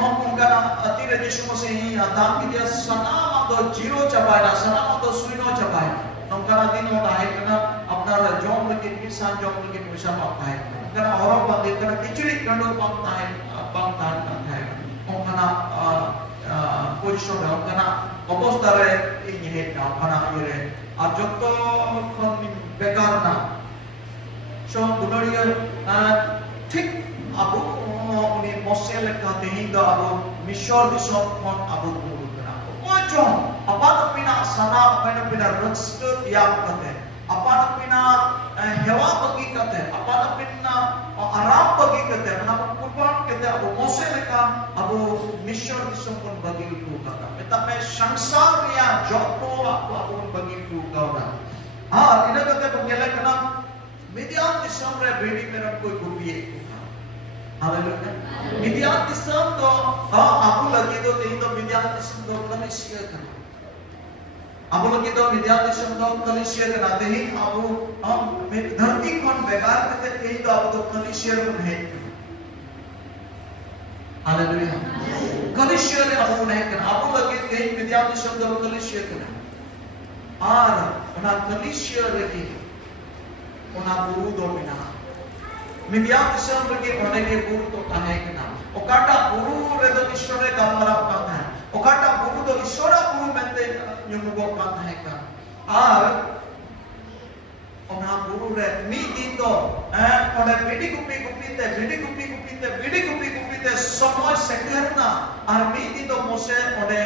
hongkana atira Yesus Masih atam kita sana atau zero capai, sana atau suino capai. Nongkana dino tahe kana apna jom lagi kisan jom lagi bisa pakai. Kana orang bangkit kana kicuri kandu bang tahe. Nongkana position nongkana obostare ini het nongkana ire. Ajoto kon bekar na. So dunia tik abu ni Mosel kata hingga abu Misor disok kon abu mulu kena. Ojo apa pina sana apa pina rutske tiap kata. Apa pina hewa bagi kata. Apa pina aram bagi kata. Kenapa kurban kata abu Mosel kata abu Misor disok kon bagi itu kata. Tetapi sangsar ya jopo abu bagi itu kau dah. Tidak kata pengelak kena. Midian disam re bedi meram koi gupiye. Haleluya. Midian disam to abu lagi to tehi to midian disam to kalisya kana. Abu lagi to midian disam to kalisya kana tehi abu धरती kon begar kate tehi to abu to kalisya kon hai. Haleluya. Kalisya re abu nahi kana. Abu lagi tehi midian disam to kalisya kana. Ar ona kalisya re ona guru do bina midian disam lagi onege guru to tahe kana okata guru re do ishore kamara kata hai okata guru do ishora guru mente nyumugo kata hai ka ar ona guru re mi dito ona bidi gupi te somoy sekerna ar mi dito mose one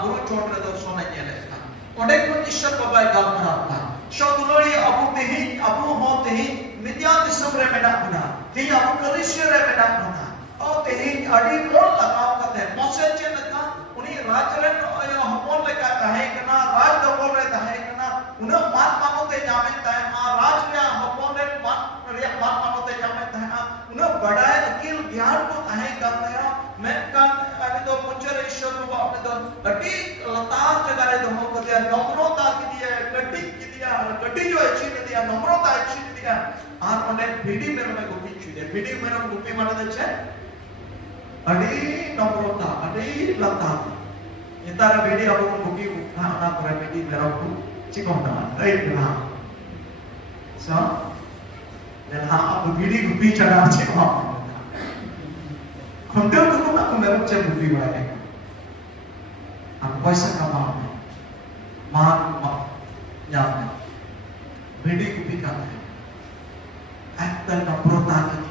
guru chot re do sona jele ka one ko ishor babai kamara ka Shadulori abu tehi abu ho tehi midian disam re mena buna tehi abu kalisya re mena buna oh tehi adi mon lagao kate mose chen ka uni rajren hopon le ka tahe kana raj dobol re tahe kana una mat mamote jamen tahe raj re hopon re mat mamote jamen tahe una badaye akil gyan ko tahe kana मैं कान अभी तो मुझे ईश्वर को आपने तो कटी लतार जगह तो हम कहते हैं नम्रता की दिया कटी जो अच्छी दिया नम्रता अच्छी दिया आर उन्हें भिड़ी मेरे में गुप्पी चुने भिड़ी मेरे में गुप्पी माने तो चे अड़ी नम्रता अड़ी लतार ये तारा भिड़ी अब उन गुप्पी उठा ना करे भिड़ी मेरा को चिकोंडा राइट ना सो लेकिन अब भिड़ी गुप्पी चढ़ा चिकोंडा Kontel tu pun aku merok cek bukti baik. Aku पैसा कमाने, मान nyampe, bedi kupikan, akta nambrotan